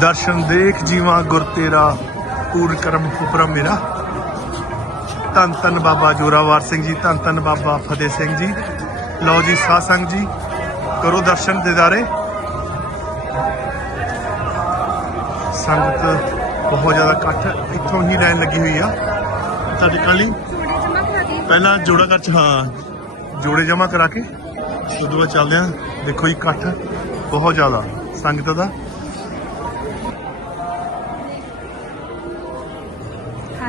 ਦਰਸ਼ਨ ਦੇਖ ਜੀਵਾਂ ਗੁਰ ਤੇਰਾ, ਪੂਰ ਕਰਮ ਉਪਰਮ ਮੇਰਾ। ਧੰਨ ਧੰਨ ਬਾਬਾ ਜੋਰਾਵਰ ਸਿੰਘ ਜੀ, ਧੰਨ ਧੰਨ ਬਾਬਾ ਫਤਿਹ ਸਿੰਘ ਜੀ। ਲਓ ਜੀ, ਸਾਧ ਸੰਗਤ ਜੀ, ਕਰੋ ਦਰਸ਼ਨ ਦਿਦਾਰੇ ਸੰਗਤ ਬਹੁਤ ਜ਼ਿਆਦਾ ਇਕੱਠ, ਇੱਥੋਂ ਹੀ ਲਾਈਨ ਲੱਗੀ ਹੋਈ ਆ। ਤਾਂ ਟਿਕਣ ਪਹਿਲਾਂ ਜੋੜਾ ਕਰ ਚ, ਹਾਂ, ਜੋੜੇ ਜਮਾ ਕਰਾ ਕੇ। ਉਦੋਂ ਬਾਅਦ ਚੱਲਦੇ ਆ। ਦੇਖੋ ਜੀ, ਇਕੱਠ ਬਹੁਤ ਜ਼ਿਆਦਾ ਸੰਗਤ ਦਾ।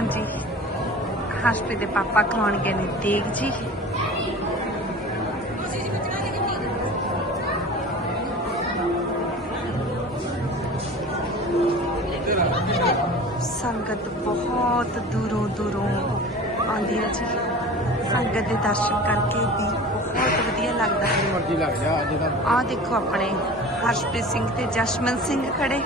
ਹਾਂਜੀ ਹਸਪੇ ਦੇ ਪਾਪਾ ਖਾਣਗੇ ਨੇ ਦੇਗ ਜੀ। ਸੰਗਤ ਬਹੁਤ ਦੂਰੋਂ ਦੂਰੋਂ ਆਉਂਦੀ ਹੈ ਜੀ। ਸੰਗਤ ਦੇ ਦਰਸ਼ਨ ਕਰਕੇ ਵੀ ਬਹੁਤ ਵਧੀਆ ਲੱਗਦਾ ਹੈ। ਮਰਜ਼ੀ ਲੱਗ ਜਾ ਅੱਜ ਦਾ। ਆਹ ਦੇਖੋ ਆਪਣੇ ਹਰਸ਼ਪ੍ਰੀਤ ਸਿੰਘ ਤੇ ਜਸ਼ਮਨ ਸਿੰਘ ਖੜੇ।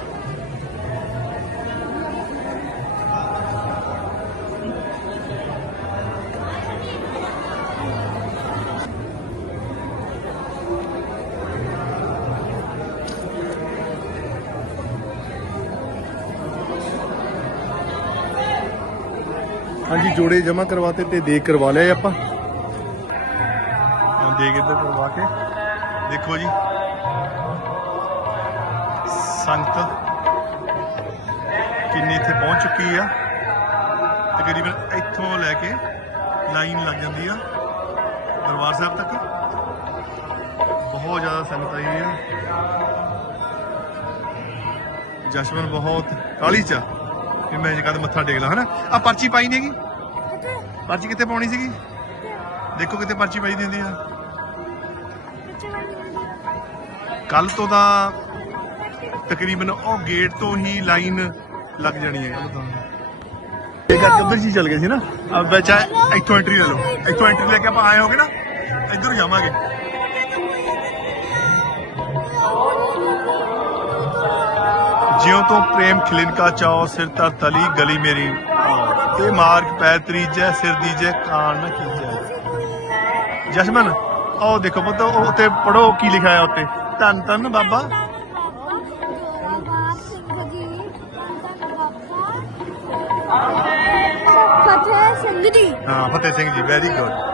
ਹਾਂਜੀ, ਜੋੜੇ ਜਮਾ ਕਰਵਾਤੇ ਤੇ ਦੇਗ ਕਰਵਾ ਲਿਆ ਆਪਾਂ। ਹਾਂ ਦੇਗ ਇੱਧਰ ਕਰਵਾ ਕੇ। ਦੇਖੋ ਜੀ। ਸੰਗਤ ਕਿੰਨੀ ਇੱਥੇ ਪਹੁੰਚ ਚੁੱਕੀ ਆ। ਤਕਰੀਬਨ ਇੱਥੋਂ ਲੈ ਕੇ ਲਾਈਨ ਲੱਗ ਜਾਂਦੀ ਆ। ਦਰਬਾਰ ਸਾਹਿਬ ਤੱਕ। ਬਹੁਤ ਜ਼ਿਆਦਾ ਸੰਗਤ ਆਈ ਆ। ਜਸ਼ਮਨ ਬਹੁਤ ਕਾਲੀ ਚ ਆ ਮੈਂ ਜਗ੍ਹਾ ਤੇ ਮੱਥਾ ਟੇਕ ਲਾਂ ਹਨਾ? ਆ ਪਰਚੀ ਪਾਈ ਨਹੀਂਗੀ ਪਰਚੀ ਕਿੱਥੇ ਪਾਉਣੀ ਸੀਗੀ? ਦੇਖੋ ਕਿਤੇ ਪਰਚੀ ਪਾਈ ਦਿੰਦੀ ਆ। ਕੱਲ ਤੋਂ ਤਾਂ ਤਕਰੀਬਨ ਉਹ ਗੇਟ ਤੋਂ ਹੀ ਲਾਈਨ ਲੱਗ ਜਾਣੀ ਹੈ। ਕੱਲ ਤੋਂ। ਇਹ ਕਰਕੇ ਉਧਰ ਜੀ ਚੱਲ ਗਏ ਸੀ ਨਾ। ਆ ਵਿੱਚ ਇੱਥੋਂ ਐਂਟਰੀ ਲੈ ਲਓ। ਇੱਥੋਂ ਐਂਟਰੀ ਲੈ ਕੇ ਆਪਾਂ ਆਏ ਹੋਗੇ ਨਾ, ਇੱਧਰ ਜਾਵਾਂਗੇ। ਜਿਉਂ ਤੋਂ ਪ੍ਰੇਮ ਖਿਲਿਨ ਚਾਓ ਸਿਰ ਤਰ ਤਲੀ ਗਲੀ ਮੇਰੀ ਇਹ ਮਾਰਗ ਪੈ ਤਰੀਜੈ, ਸਿਰ ਦੀਜੈ, ਕਾਨ ਨ ਕੀਜੈ ਜਸ਼ਮਨ ਉਹ ਦੇਖੋ ਪੁੱਤ, ਉਹ ਉੱਤੇ ਪੜੋ ਕੀ ਲਿਖਿਆ ਹੈ ਉੱਤੇ? ਧੰਨ ਧੰਨ ਬਾਬਾ। ਹਾਂ, ਫਤਿਹ ਸਿੰਘ ਜੀ ਵੈਰੀ ਗੁੱਡ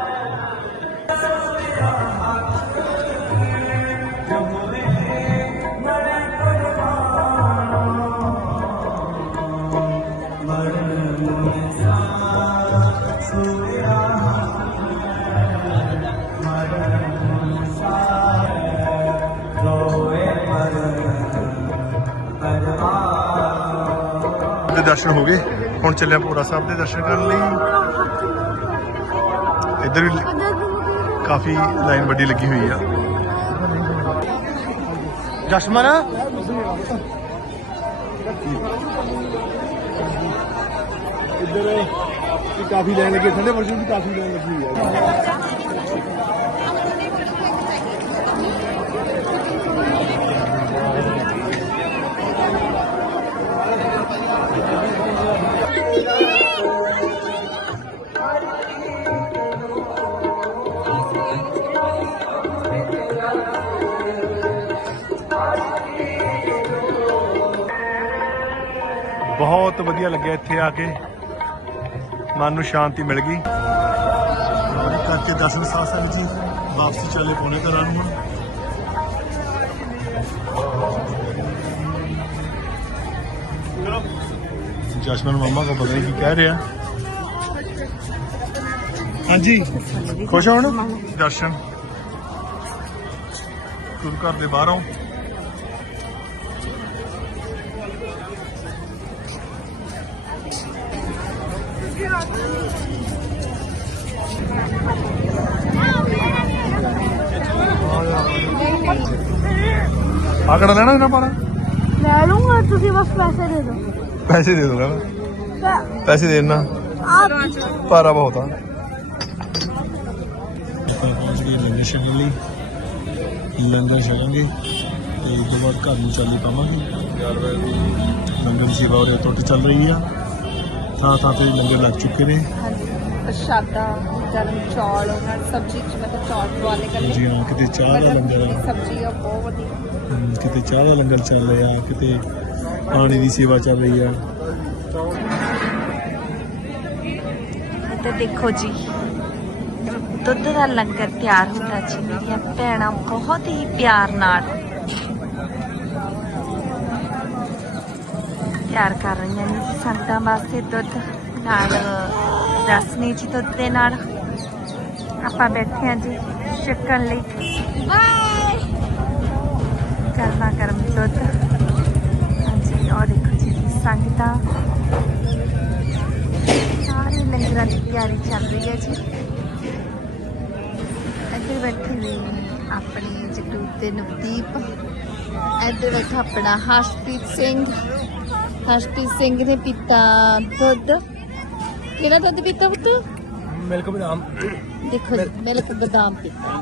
ਦਰਸ਼ਨ ਹੋ ਗਏ ਹੁਣ ਚੱਲਿਆ ਪੂਰਾ ਸਾਹਿਬ ਦੇ ਦਰਸ਼ਨ ਕਰਨ ਲਈ ਇੱਧਰ ਵੀ ਕਾਫੀ ਲਾਈਨ ਵੱਡੀ ਲੱਗੀ ਹੋਈ ਆ ਜਸ਼ਮਨ ਇੱਧਰ ਵੀ ਕਾਫੀ ਲਾਈਨ ਲੱਗੀ ਠੰਡੇ ਵਰਸ਼ਨ ਵੀ ਕਾਫੀ ਲਾਈਨ ਲੱਗੀ ਹੋਈ ਆ ਬਹੁਤ ਵਧੀਆ ਲੱਗਿਆ ਇੱਥੇ ਆ ਕੇ। ਮਨ ਨੂੰ ਸ਼ਾਂਤੀ ਮਿਲ ਗਈ। ਕਰਕੇ ਦਰਸ਼ਨ ਸਾਧ ਸੰਗਤ ਜੀ ਵਾਪਸੀ ਚੱਲੇ ਪੌਣੇ ਘਰਾਂ ਨੂੰ ਹੁਣ। ਜਸ਼ਮਨ ਮਾਮਾ ਕੋ ਪਤਾ ਨਹੀਂ ਕੀ ਕਹਿ ਰਿਹਾ। ਹਾਂਜੀ ਖੁਸ਼ ਹੁਣ? ਦਰਸ਼ਨ। ਗੁਰੂ ਘਰ ਦੇ ਬਾਹਰੋਂ। ਆਕੜਾ ਲੈਣਾ ਇਹਨਾਂ ਪਰ ਲੈ ਲੂੰਗਾ ਤੁਸੀਂ ਬਸ ਪੈਸੇ ਦੇ ਦਿਓ। ਪੈਸੇ ਦੇ ਦੋ ਤਾਂ ਪੈਸੇ ਦੇ ਦੇਣਾ ਆਪ ਭਾਰਾ ਬਹੁਤ ਆ। ਪਹੁੰਚ ਗਏ ਲੰਗਰ ਛਕਣ ਲਈ ਲੰਗਰ ਛਕਾਂਗੇ ਤੇ ਉਸ ਤੋਂ ਬਾਅਦ ਘਰ ਨੂੰ ਚੱਲੇ ਪਾਵਾਂਗੇ ਲੰਗਰ ਦੀ ਸੇਵਾ ਉਰੇ ਟੁੱਟ ਚੱਲ ਰਹੀ ਆ ਥਾਂ ਥਾਂ ਤੇ ਲੰਗਰ ਲੱਗ ਚੁੱਕੇ ਨੇ ਹਾਂਜੀ ਪ੍ਰਸ਼ਾਦਾ ਗਰਮ ਚੌਲ ਨਾਲ ਸਬਜ਼ੀ ਚ ਮਤਲਬ ਚੌਲ ਵਾਲੇ ਕਰ ਜੀ ਹਾਂ ਕਿਤੇ ਚਾਹ ਦਾ ਲੰਗਰ ਆ। ਸਬਜ਼ੀ ਆ ਬਹੁਤ ਵਧੀਆ। ਹਮ, ਕਿਤੇ ਚਾਹ ਦਾ ਲੰਗਰ ਚੱਲ ਰਿਹਾ ਕਿਤੇ ਪਾਣੀ ਦੀ ਸੇਵਾ ਚੱਲ ਰਹੀ ਆ। ਤੇ ਦੇਖੋ ਜੀ। ਦੁੱਧ ਦਾ ਲੰਗਰ ਤਿਆਰ ਹੁੰਦਾ ਜੀ। ਮੇਰੀਆਂ ਭੈਣਾਂ ਬਹੁਤ ਹੀ ਪਿਆਰ ਨਾਲ ਤਿਆਰ ਕਰ ਰਹੀਆਂ ਨੇ ਜੀ ਸੰਗਤਾਂ ਵਾਸਤੇ ਦੁੱਧ। ਨਾਲ ਰਸਮੀ ਜੀ ਦੁੱਧ ਦੇ ਨਾਲ ਆਪਾਂ ਬੈਠੇ ਹਾਂ ਜੀ ਛਕਣ ਲਈ। ਕਰਮਾ ਕਰਮ ਦੁੱਧ ਹਾਂਜੀ ਔਰ ਦੇਖੋ ਜੀ, ਸੰਗਤਾਂ। ਸਾਰੇ ਲੰਗਰਾਂ ਦੀ ਤਿਆਰੀ ਚੱਲ ਰਹੀ ਹੈ ਜੀ। ਇੱਧਰ ਬੈਠੇ ਨੇ ਆਪਣੇ ਜਗਰੂਪ ਤੇ ਨਵਦੀਪ। ਇੱਧਰ ਬੈਠਾ ਆਪਣਾ ਹਰਸ਼ਪ੍ਰੀਤ ਸਿੰਘ। ਹਰਸ਼ਪ੍ਰੀਤ ਸਿੰਘ ਨੇ ਪੀਤਾ ਦੁੱਧ ਕਿਹੜਾ ਦੁੱਧ ਪੀਤਾ ਪੁੱਤ? ਮਿਲਕ ਬਦਾਮ। ਦੇਖੋ ਜੀ ਮਿਲਕ ਬਦਾਮ ਪੀਤਾ।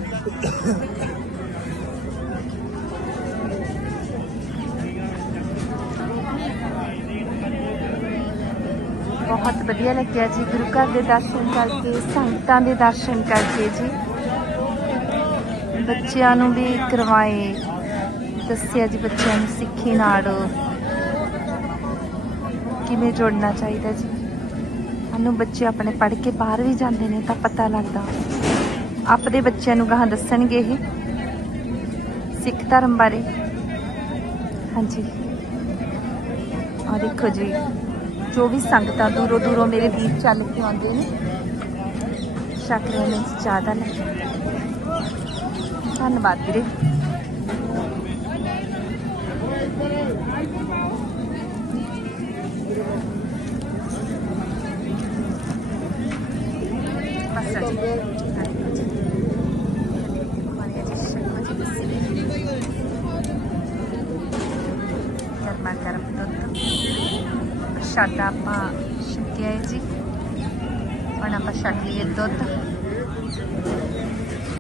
ਬਹੁਤ ਵਧੀਆ ਲੱਗਿਆ ਜੀ ਗੁਰੂ ਘਰ ਦੇ ਦਰਸ਼ਨ ਕਰਕੇ ਸੰਗਤਾਂ ਦੇ ਦਰਸ਼ਨ ਕਰਕੇ ਜੀ। ਬੱਚਿਆਂ ਨੂੰ ਵੀ ਕਰਵਾਏ ਦੱਸਿਆ ਜੀ ਬੱਚਿਆਂ ਨੂੰ ਸਿੱਖੀ ਨਾਲ। ਕਿਵੇਂ ਜੋੜਨਾ ਚਾਹੀਦਾ ਜੀ? ਸਾਨੂੰ ਬੱਚੇ ਆਪਣੇ ਪੜ੍ਹ ਕੇ ਬਾਹਰ ਵੀ ਜਾਂਦੇ ਨੇ ਤਾਂ ਪਤਾ ਲੱਗਦਾ। ਆਪਦੇ ਬੱਚਿਆਂ ਨੂੰ ਗਾਹਾਂ ਦੱਸਣਗੇ ਇਹ ਸਿੱਖ ਧਰਮ ਬਾਰੇ। ਹਾਂਜੀ। ਆ ਦੇਖੋ ਜੀ, ਜੋ ਵੀ ਸੰਗਤਾਂ ਦੂਰੋਂ ਦੂਰੋਂ ਮੇਰੇ ਵੀਰ ਚੱਲ ਕੇ ਆਉਂਦੇ ਨੇ ਸ਼ੱਕ ਰਹੇ ਨੇ ਚਾਹ ਦਾ ਧੰਨਵਾਦ ਵੀਰੇ ਬਸ ਆ ਜੀ। ਗਰਮਾ ਗਰਮ ਦੁੱਧ ਪ੍ਰਸ਼ਾਦਾ ਆਪਾਂ ਛਕਿਆ ਹੈ ਜੀ। ਹੁਣ ਆਪਾਂ ਛਕ ਲਈਏ ਦੁੱਧ।